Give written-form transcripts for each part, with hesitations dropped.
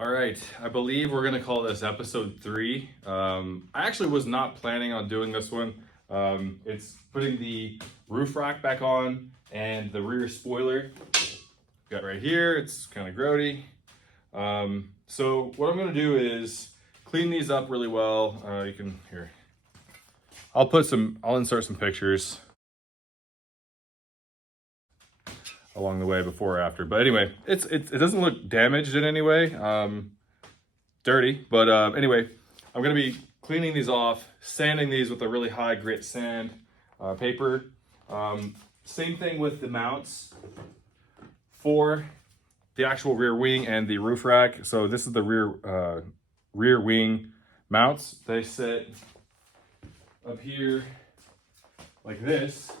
All right, I believe we're gonna call this episode 3. I actually was not planning on doing this one. It's putting the roof rack back on and the rear spoiler. Got right here, it's kind of grody. So what I'm gonna do is clean these up really well. You can, here. I'll insert some pictures along the way before or after. But anyway, it doesn't look damaged in any way, dirty. But anyway, I'm gonna be cleaning these off, sanding these with a really high grit sand paper. Same thing with the mounts for the actual rear wing and the roof rack. So this is the rear wing mounts. They sit up here like this.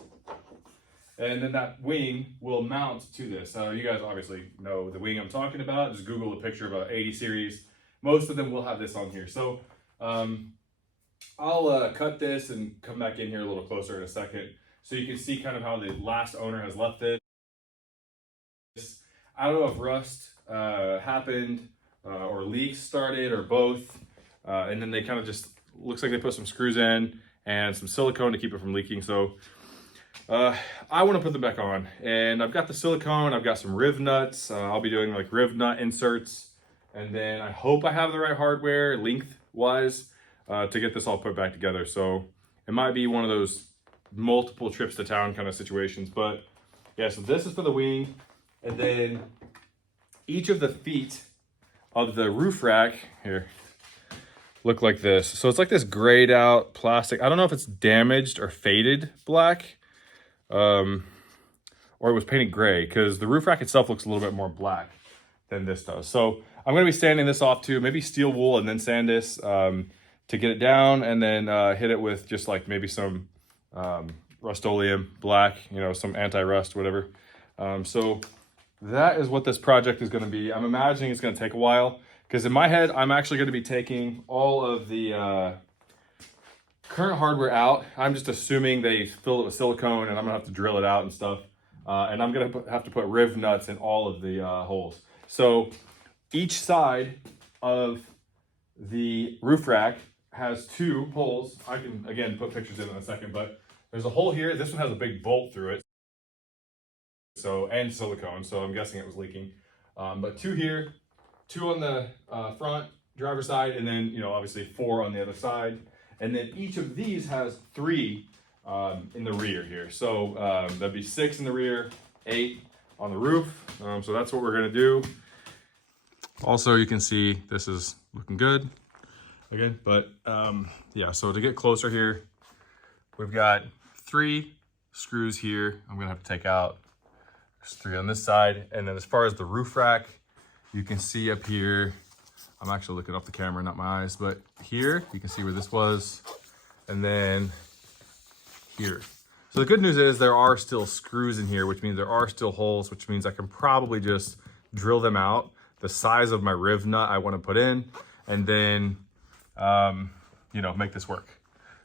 And then that wing will mount to this. You guys obviously know the wing I'm talking about. Just Google a picture of an 80 series. Most of them will have this on here. So I'll cut this and come back in here a little closer in a second so you can see kind of how the last owner has left this. I don't know if rust happened or leaks started or both. And then they kind of just, looks like they put some screws in and some silicone to keep it from leaking. So I want to put them back on, and I've got the silicone, I've got some Riv-nuts. I'll be doing like Riv-nut inserts, and then I hope I have the right hardware length-wise to get this all put back together. So it might be one of those multiple trips to town kind of situations. But yeah, so this is for the wing, and then each of the feet of the roof rack here look like this. So it's like this grayed out plastic. I don't know if it's damaged or faded black. Or it was painted gray, because the roof rack itself looks a little bit more black than this does. So I'm going to be sanding this off too, maybe steel wool and then sand this to get it down, and then hit it with just like maybe some Rust-Oleum black, you know, some anti-rust, whatever. So that is what this project is going to be. I'm imagining it's going to take a while, because in my head, I'm actually going to be taking all of the current hardware out. I'm just assuming they filled it with silicone, and I'm gonna have to drill it out and stuff. And I'm gonna have to put Riv-nuts in all of the holes. So each side of the roof rack has 2 holes. I can, again, put pictures in a second, but there's a hole here. This one has a big bolt through it. So, and silicone, so I'm guessing it was leaking. But 2 here, 2 on the front driver's side, and then, you know, obviously 4 on the other side. And then each of these has 3 in the rear here. So that'd be 6 in the rear, 8 on the roof. So that's what we're gonna do. Also, you can see this is looking good again, but yeah, so to get closer here, we've got 3 screws here I'm gonna have to take out. There's 3 on this side. And then as far as the roof rack, you can see up here, I'm actually looking up the camera, not my eyes, but here you can see where this was, and then here. So the good news is there are still screws in here, which means there are still holes, which means I can probably just drill them out the size of my Riv-nut I want to put in, and then, you know, make this work.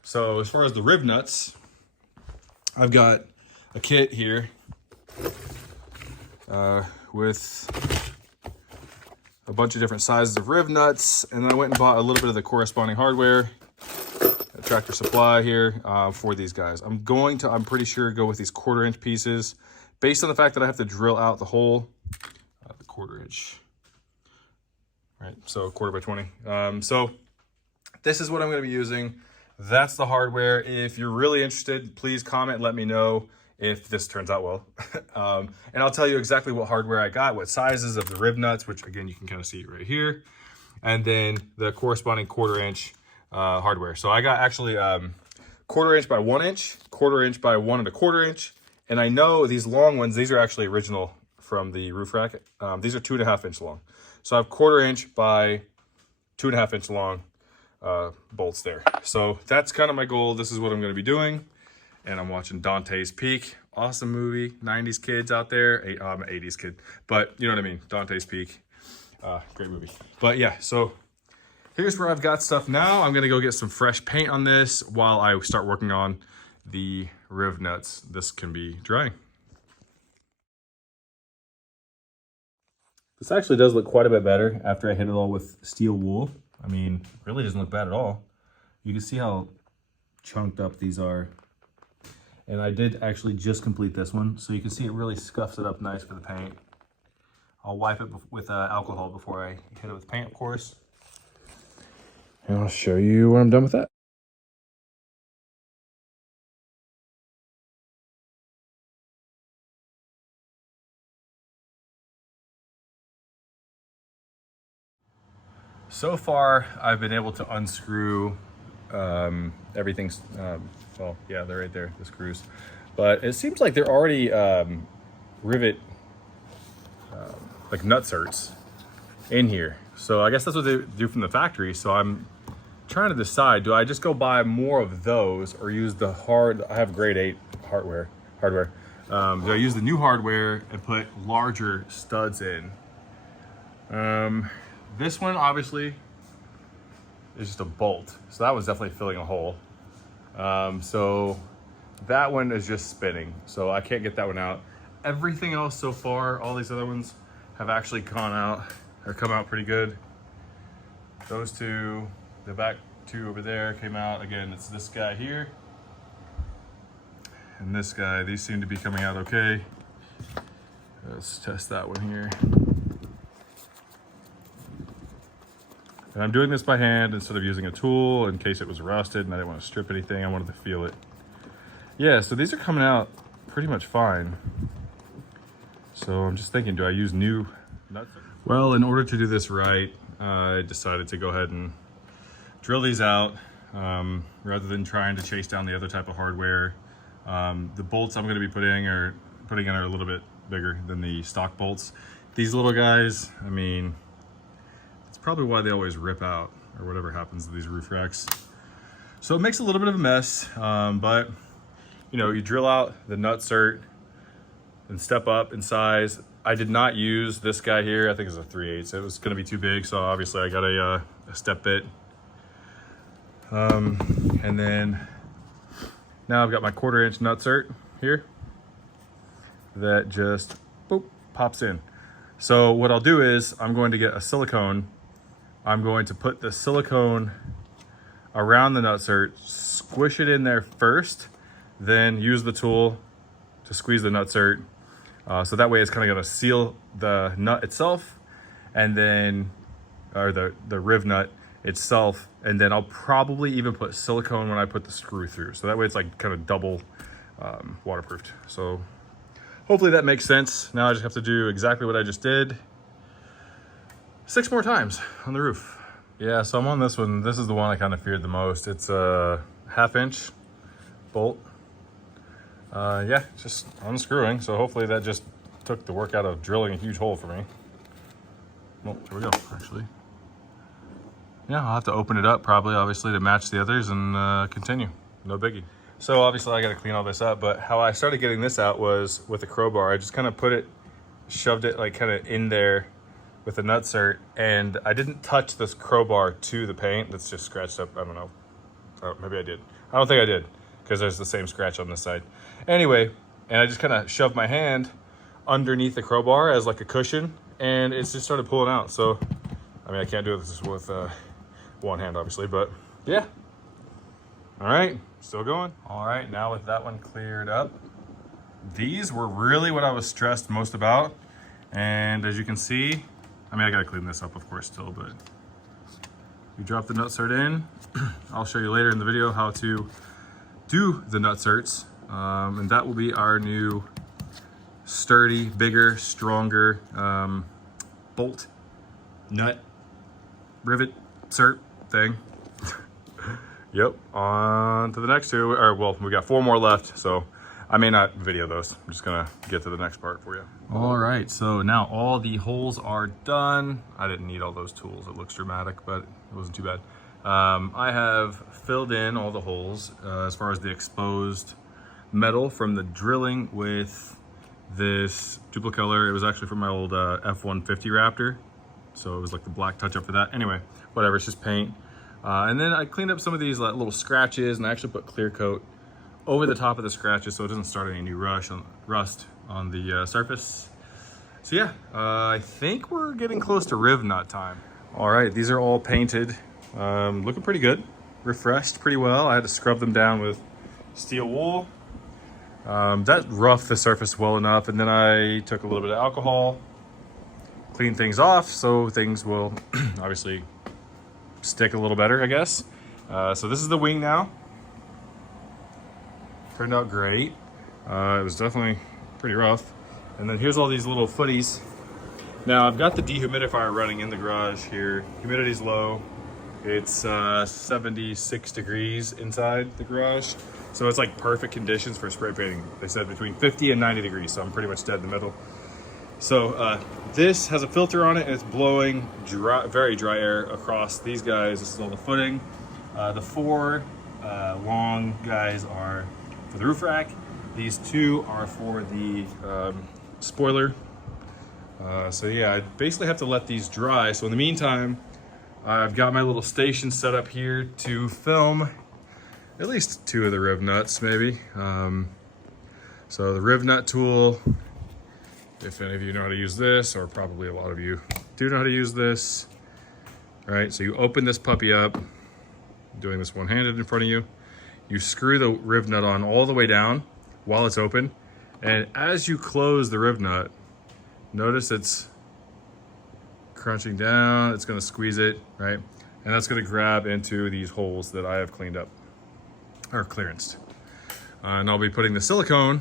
So as far as the Riv-nuts, I've got a kit here with a bunch of different sizes of Riv-nuts, and then I went and bought a little bit of the corresponding hardware at Tractor Supply here for these guys. I'm pretty sure, go with these 1/4-inch pieces, based on the fact that I have to drill out the hole, the 1/4-inch, right? So 1/4 by 20. So this is what I'm going to be using. That's the hardware. If you're really interested, please comment, let me know if this turns out well. And I'll tell you exactly what hardware I got, what sizes of the Riv-nuts, which again, you can kind of see it right here. And then the corresponding 1/4-inch hardware. So I got actually 1/4-inch by 1 inch, 1/4-inch by 1 1/4 inch. And I know these long ones, these are actually original from the roof rack. These are 2.5 inch long. So I have 1/4-inch by 2.5 inch long bolts there. So that's kind of my goal. This is what I'm going to be doing. And I'm watching Dante's Peak. Awesome movie. 90s kids out there. I'm an 80s kid, but you know what I mean. Dante's Peak. Great movie. But yeah, so here's where I've got stuff now. I'm going to go get some fresh paint on this while I start working on the Riv-nuts. This can be drying. This actually does look quite a bit better after I hit it all with steel wool. I mean, it really doesn't look bad at all. You can see how chunked up these are. And I did actually just complete this one, so you can see it really scuffs it up nice for the paint. I'll wipe it with alcohol before I hit it with paint, of course. And I'll show you when I'm done with that. So far, I've been able to unscrew everything's, well, yeah, they're right there, the screws. But it seems like they're already rivet, like nutserts in here. So I guess that's what they do from the factory. So I'm trying to decide, do I just go buy more of those or use the I have grade 8 hardware. Do I use the new hardware and put larger studs in? This one obviously is just a bolt. So that one's definitely filling a hole. So that one is just spinning. So I can't get that one out. Everything else so far, all these other ones have actually gone out or come out pretty good. Those two, the back two over there came out. Again, it's this guy here and this guy. These seem to be coming out okay. Let's test that one here. And I'm doing this by hand instead of using a tool in case it was rusted and I didn't want to strip anything. I wanted to feel it. Yeah, so these are coming out pretty much fine. So I'm just thinking, do I use new nuts? Well, in order to do this right, I decided to go ahead and drill these out rather than trying to chase down the other type of hardware. The bolts I'm going to be putting in are a little bit bigger than the stock bolts. These little guys, I mean, it's probably why they always rip out or whatever happens to these roof racks. So it makes a little bit of a mess, but you know, you drill out the nutsert and step up in size. I did not use this guy here. I think it's a 3/8. It was going to be too big, so obviously I got a step bit. And then now I've got my 1/4 inch nutsert here that just boop, pops in. So what I'll do is I'm going to get a silicone. I'm going to put the silicone around the nutsert, squish it in there first, then use the tool to squeeze the nutsert. So that way it's kind of going to seal the nut itself and then, or the Riv-nut itself. And then I'll probably even put silicone when I put the screw through. So that way it's like kind of double waterproofed. So hopefully that makes sense. Now I just have to do exactly what I just did 6 more times on the roof. Yeah, so I'm on this one. This is the one I kind of feared the most. It's a 1/2 inch bolt. Yeah, just unscrewing. So hopefully that just took the work out of drilling a huge hole for me. Well, here we go, actually. Yeah, I'll have to open it up probably, obviously, to match the others and continue. No biggie. So obviously I got to clean all this up, but how I started getting this out was with a crowbar. I just kind of shoved it like kind of in there with a nutsert, and I didn't touch this crowbar to the paint. That's just scratched up. I don't know. Oh, maybe I did. I don't think I did, because there's the same scratch on this side. Anyway, and I just kind of shoved my hand underneath the crowbar as like a cushion, and it's just started pulling out. So, I mean, I can't do this with one hand, obviously, but yeah. All right, still going. All right, now with that one cleared up, these were really what I was stressed most about. And as you can see, I mean, I gotta clean this up, of course, still, but you drop the nutsert in. I'll show you later in the video how to do the nutserts. And that will be our new sturdy, bigger, stronger bolt, nut, rivet, cert thing. Yep, on to the next two, or well, we got 4 more left, so I may not video those. I'm just gonna get to the next part for you. All right, so now all the holes are done. I didn't need all those tools. It looks dramatic, but it wasn't too bad. I have filled in all the holes as far as the exposed metal from the drilling with this Duplicolor. It was actually from my old F-150 Raptor. So it was like the black touch up for that. Anyway, whatever, it's just paint. And then I cleaned up some of these little scratches, and I actually put clear coat over the top of the scratches so it doesn't start any new rust on the surface. So yeah, I think we're getting close to Riv-nut time. All right, these are all painted, looking pretty good. Refreshed pretty well. I had to scrub them down with steel wool. That roughed the surface well enough, and then I took a little bit of alcohol, cleaned things off so things will obviously stick a little better, I guess. So this is the wing now. Turned out great. It was definitely pretty rough. And then here's all these little footies. Now I've got the dehumidifier running in the garage here. Humidity's low. It's 76 degrees inside the garage. So it's like perfect conditions for spray painting. They said between 50 and 90 degrees, so I'm pretty much dead in the middle. So this has a filter on it, and it's blowing very dry air across these guys. This is all the footing. The four long guys are for the roof rack. These two are for the spoiler. So yeah, I basically have to let these dry. So in the meantime, I've got my little station set up here to film at least two of the Riv-nuts, maybe. So the Riv-nut tool, if any of you know how to use this, or probably a lot of you do know how to use this, right? So you open this puppy up, doing this one-handed in front of you. You screw the Riv-nut on all the way down while it's open. And as you close the Riv-nut, notice it's crunching down, it's gonna squeeze it, right? And that's gonna grab into these holes that I have cleaned up, or clearanced. And I'll be putting the silicone,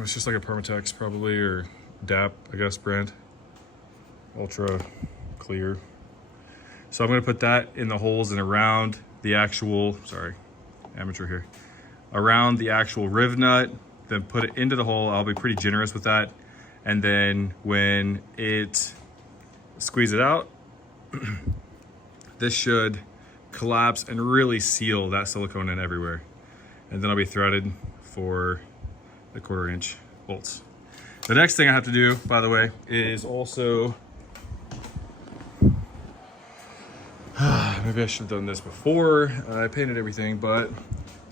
it's just like a Permatex probably, or DAP, I guess, brand. Ultra clear. So I'm gonna put that in the holes and around the actual, sorry, amateur here, around the actual Riv-nut, then put it into the hole. I'll be pretty generous with that. And then when it squeeze it out, this should collapse and really seal that silicone in everywhere. And then I'll be threaded for the 1/4 inch bolts. The next thing I have to do, by the way, is also, maybe I should have done this before I painted everything, but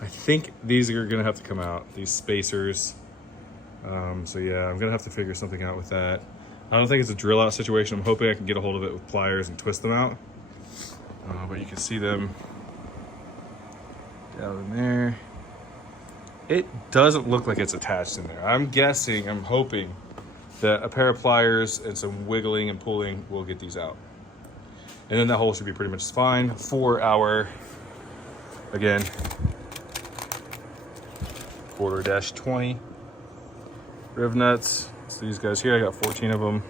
I think these are gonna have to come out, these spacers. So yeah, I'm gonna have to figure something out with that. I don't think it's a drill out situation. I'm hoping I can get a hold of it with pliers and twist them out. But you can see them down in there. It doesn't look like it's attached in there. I'm guessing, I'm hoping that a pair of pliers and some wiggling and pulling will get these out. And then that hole should be pretty much fine for our, again, 1/4-20 Riv-nuts. It's these guys here. I got 14 of them.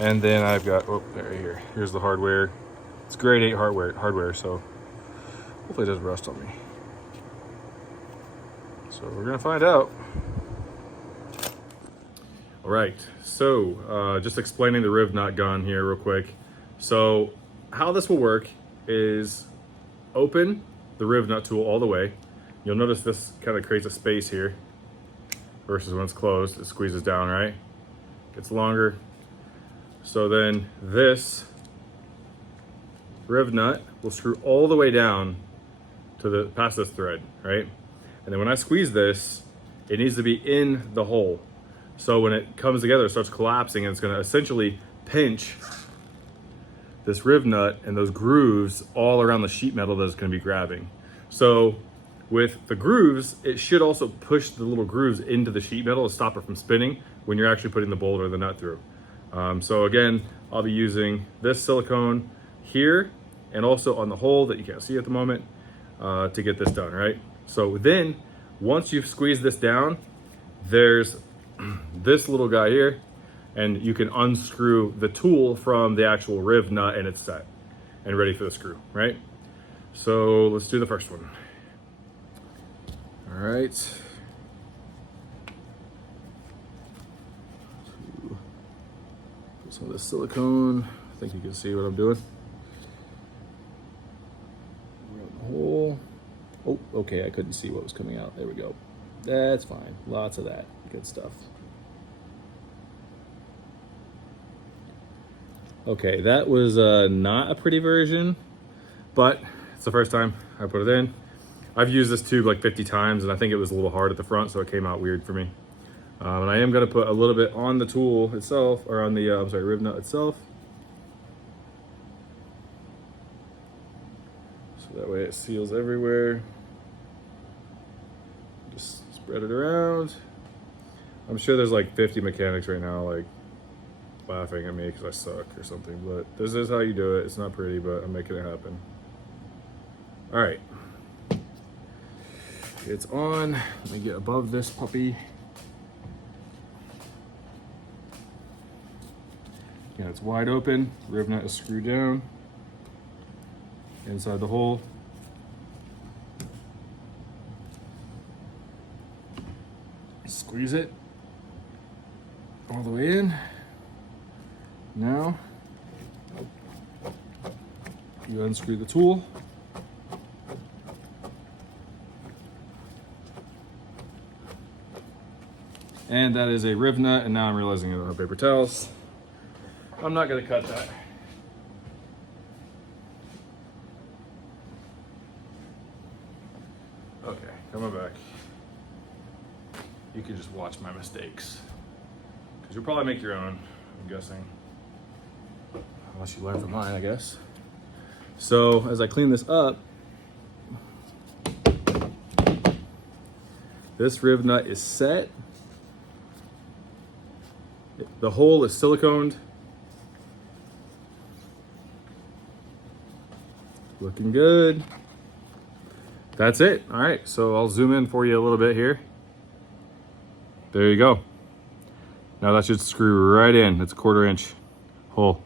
And then I've got, oh, there, here. Here's the hardware. It's grade 8 hardware, so hopefully it doesn't rust on me. So we're gonna find out. All right, so just explaining the Riv-nut gun here real quick. So how this will work is open the Riv-nut tool all the way. You'll notice this kind of creates a space here versus when it's closed, it squeezes down, right? Gets longer. So then this Riv-nut will screw all the way down to the past this thread, right? And then when I squeeze this, it needs to be in the hole. So when it comes together, it starts collapsing, and it's gonna essentially pinch this Riv-nut and those grooves all around the sheet metal that it's gonna be grabbing. So with the grooves, it should also push the little grooves into the sheet metal to stop it from spinning when you're actually putting the bolt or the nut through. So again, I'll be using this silicone here and also on the hole that you can't see at the moment to get this done, right? So then, once you've squeezed this down, there's this little guy here, and you can unscrew the tool from the actual Riv-nut, and it's set and ready for the screw, right? So let's do the first one. All right. Put some of this silicone. I think you can see what I'm doing. Around the hole. Oh, okay, I couldn't see what was coming out. There we go. That's fine. Lots of that. Good stuff. Okay, that was not a pretty version, but it's the first time I put it in. I've used this tube like 50 times, and I think it was a little hard at the front, so it came out weird for me. And I am going to put a little bit on the tool itself, or on the, I'm sorry, Riv-nut itself. So that way it seals everywhere. Just spread it around. I'm sure there's like 50 mechanics right now like laughing at me because I suck or something, but this is how you do it. It's not pretty, but I'm making it happen. All right. It's on. Let me get above this puppy. Yeah, it's wide open. Riv-nut is screwed down inside the hole. Squeeze it all the way in. Now you unscrew the tool. And that is a Riv-nut, and now I'm realizing I don't have paper towels. I'm not gonna cut that. Okay, coming back. You can just watch my mistakes. Because you'll probably make your own, I'm guessing. Unless you learn from mine, I guess. So as I clean this up, this Riv-nut is set. The hole is siliconed. Looking good. That's it. All right, so I'll zoom in for you a little bit here. There you go. Now that should screw right in. It's a 1/4 inch hole.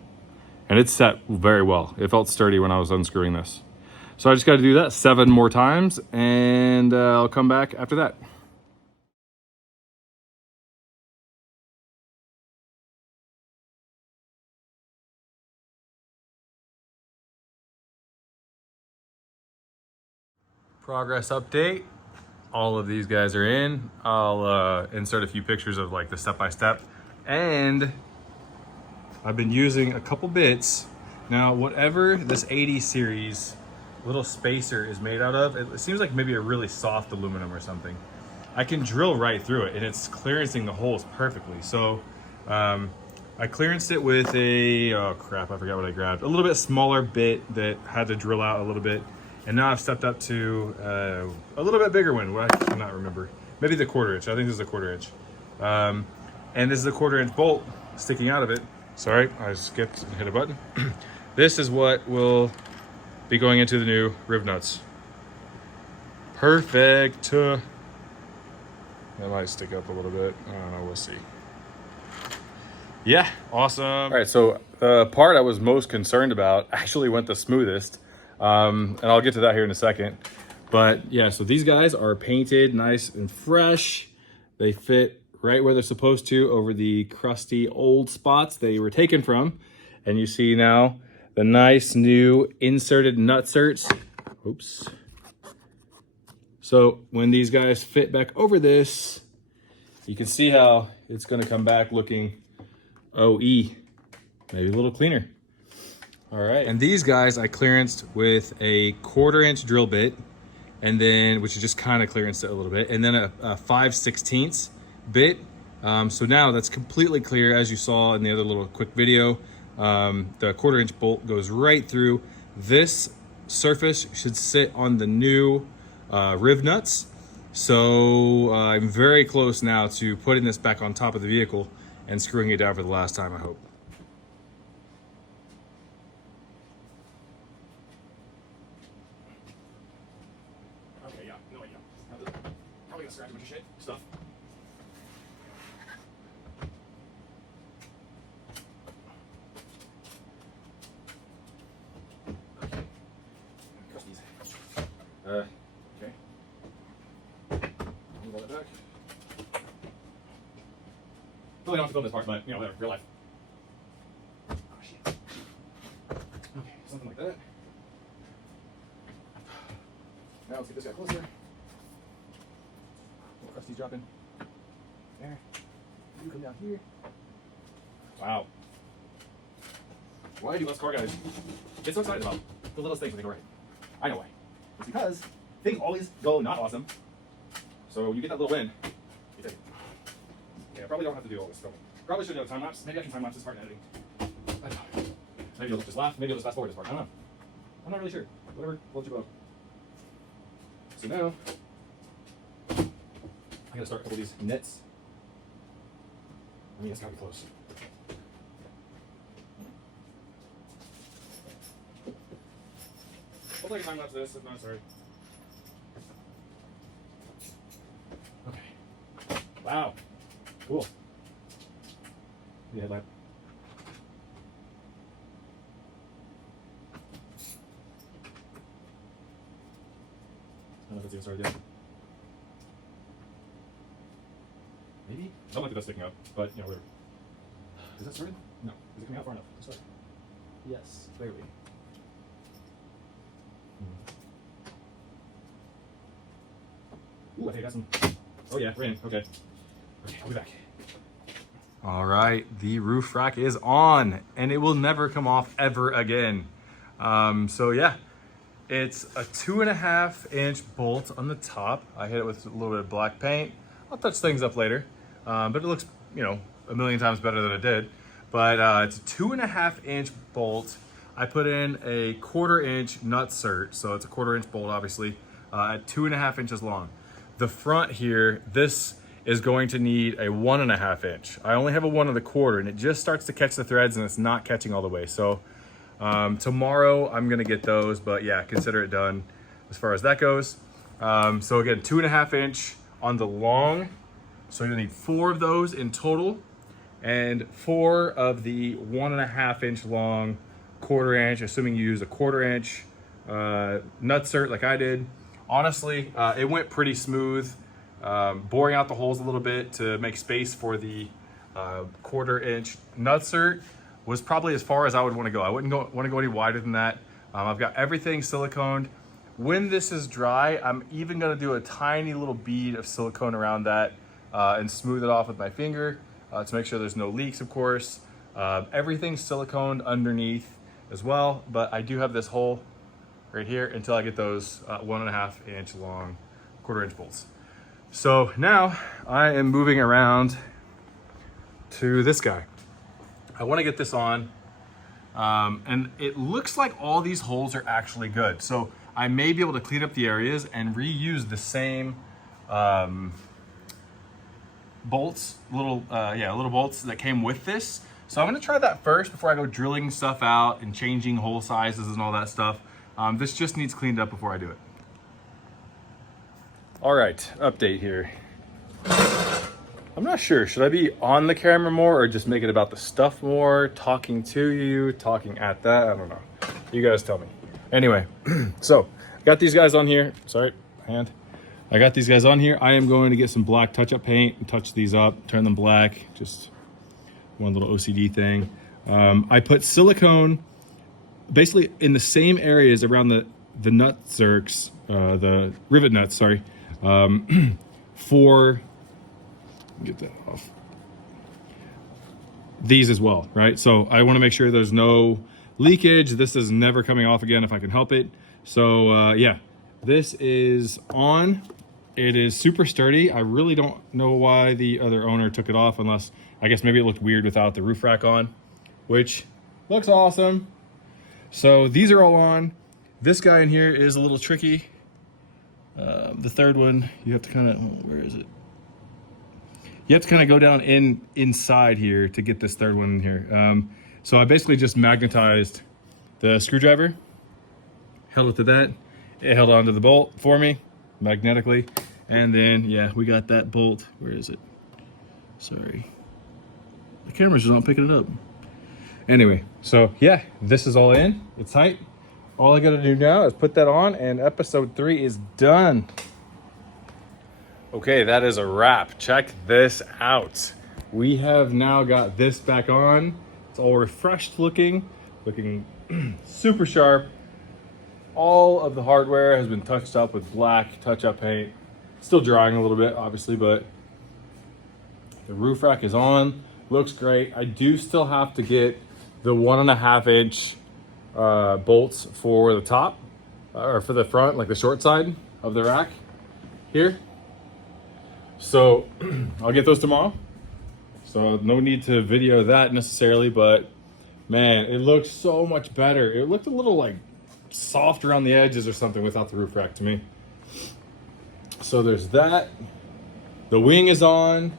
And it's set very well. It felt sturdy when I was unscrewing this. So I just got to do that 7 more times, and I'll come back after that. Progress update. All of these guys are in. I'll insert a few pictures of like the step-by-step. And I've been using a couple bits. Now, whatever this 80 series little spacer is made out of, it seems like maybe a really soft aluminum or something. I can drill right through it and it's clearancing the holes perfectly. So I clearanced it with a, oh crap, I forgot what I grabbed. A little bit smaller bit that had to drill out a little bit. And now I've stepped up to a little bit bigger one. I cannot remember. Maybe the 1/4 inch. I think this is a 1/4 inch. And this is a 1/4 inch bolt sticking out of it. Sorry, I skipped and hit a button. This is what will be going into the new Riv-nuts. Perfect. That might stick up a little bit. I don't know, we'll see. Yeah, awesome. All right, so the part I was most concerned about actually went the smoothest. And I'll get to that here in a second. But yeah, so these guys are painted nice and fresh. They fit right where they're supposed to over the crusty old spots they were taken from. And you see now the nice new inserted nutserts. Oops. So when these guys fit back over this, you can see how it's gonna come back looking OE, maybe a little cleaner. All right, and these guys I clearanced with a 1/4 inch drill bit, and then, which is just kind of clearanced it a little bit, and then a 5/16 bit. So now that's completely clear, as you saw in the other little quick video. The 1/4 inch bolt goes right through. This surface should sit on the new Riv-nuts. So I'm very close now to putting this back on top of the vehicle and screwing it down for the last time, I hope. Okay, yeah, no idea. Probably gonna scratch a bunch of shit stuff. Okay. Crusties. Okay. Move all that back. Really don't have to film this part, but you know, whatever, real life. Oh shit. Okay, something like that. Now let's get this guy closer. Little crusties dropping. There. You come down here. Wow. Why do us car guys get so excited about the littlest things when they go right? I know why. It's because things always go not awesome. So you get that little win, you take it. probably don't have to do all this filming. Probably should do a time lapse. Maybe I can time lapse this part in editing. I don't know. Maybe you'll just laugh. Maybe you'll just fast forward this part. I don't know. I'm not really sure. Whatever floats your boat. So now, I gotta start a couple of these knits. I mean, it's gotta be close. Hopefully I can time lapse this, if not, sorry. Okay. Wow. Cool. The headlamp. I don't know if it's even started yet. Maybe? I don't like that that's sticking up, but you know, whatever. Is that started? No. Is it coming out far enough to start? Yes, clearly. Ooh, I think I got some. Oh yeah, rain. Okay. Okay, I'll be back. All right, the roof rack is on, and it will never come off ever again. So yeah, it's a 2.5 inch bolt on the top. I hit it with a little bit of black paint. I'll touch things up later, but it looks, you know, a million times better than it did. But it's a 2.5 inch bolt. I put in a 1/4 inch nut cert, so it's a 1/4 inch bolt, obviously, at 2.5 inches long. The front here, this is going to need a 1.5 inch. I only have a 1 1/4, and it just starts to catch the threads, and it's not catching all the way. So tomorrow I'm gonna get those, but yeah, consider it done as far as that goes. So again, 2.5 inch on the long. So you'll need 4 of those in total, and 4 of the 1.5 inch long, 1/4 inch, assuming you use a 1/4 inch nut cert like I did. Honestly, it went pretty smooth. Boring out the holes a little bit to make space for the 1/4 inch nut cert was probably as far as I would want to go. I wouldn't want to go any wider than that. I've got everything siliconed. When this is dry, I'm even going to do a tiny little bead of silicone around that and smooth it off with my finger to make sure there's no leaks, of course. Everything's siliconed underneath as well, but I do have this hole right here until I get those 1.5 inch long 1/4 inch bolts. So now I am moving around to this guy. I want to get this on, and it looks like all these holes are actually good. So I may be able to clean up the areas and reuse the same bolts, little bolts that came with this. So I'm going to try that first before I go drilling stuff out and changing hole sizes and all that stuff. This just needs cleaned up before I do it. All right, update here. I'm not sure, should I be on the camera more or just make it about the stuff more, talking to you, talking at that? I don't know. You guys tell me. Anyway, so I got these guys on here. Sorry, hand. I got these guys on here. I am going to get some black touch-up paint and touch these up, turn them black. Just one little OCD thing. I put silicone basically in the same areas around the nut zerks, the rivet nuts, sorry, for, get that off, these as well, right? So I want to make sure there's no leakage. This is never coming off again if I can help it. So yeah, this is on. It is super sturdy. I really don't know why the other owner took it off, unless I guess maybe it looked weird without the roof rack on, which looks awesome. So these are all on. This guy in here is a little tricky. The third one, you have to kind of, where is it? You have to kind of go down inside here to get this third one in here. So I basically just magnetized the screwdriver, held it to that. It held onto the bolt for me magnetically. And then, yeah, we got that bolt. Where is it? Sorry. The camera's just not picking it up. Anyway, so yeah, this is all in. It's tight. All I gotta do now is put that on and episode 3 is done. Okay, that is a wrap. Check this out. We have now got this back on. It's all refreshed looking super sharp. All of the hardware has been touched up with black touch-up paint. Still drying a little bit, obviously, but the roof rack is on. Looks great. I do still have to get the 1.5 inch bolts for the top, or for the front, like the short side of the rack here. So I'll get those tomorrow. So no need to video that necessarily, but man, it looks so much better. It looked a little like soft around the edges or something without the roof rack to me. So there's that. The wing is on.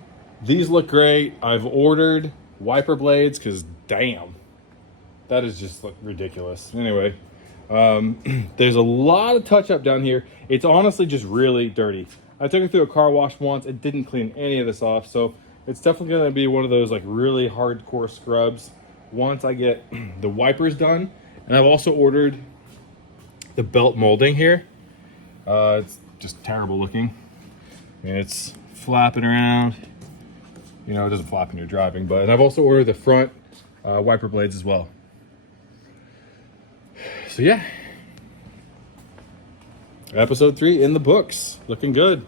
These look great. I've ordered wiper blades because damn, that is just like ridiculous. Anyway, there's a lot of touch up down here. It's honestly just really dirty. I took it through a car wash once. It didn't clean any of this off. So it's definitely going to be one of those like really hardcore scrubs once I get the wipers done. And I've also ordered the belt molding here. It's just terrible looking. I mean, it's flapping around. You know, it doesn't flap when you're driving, but and I've also ordered the front wiper blades as well. So yeah, episode 3 in the books, looking good.